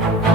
thank you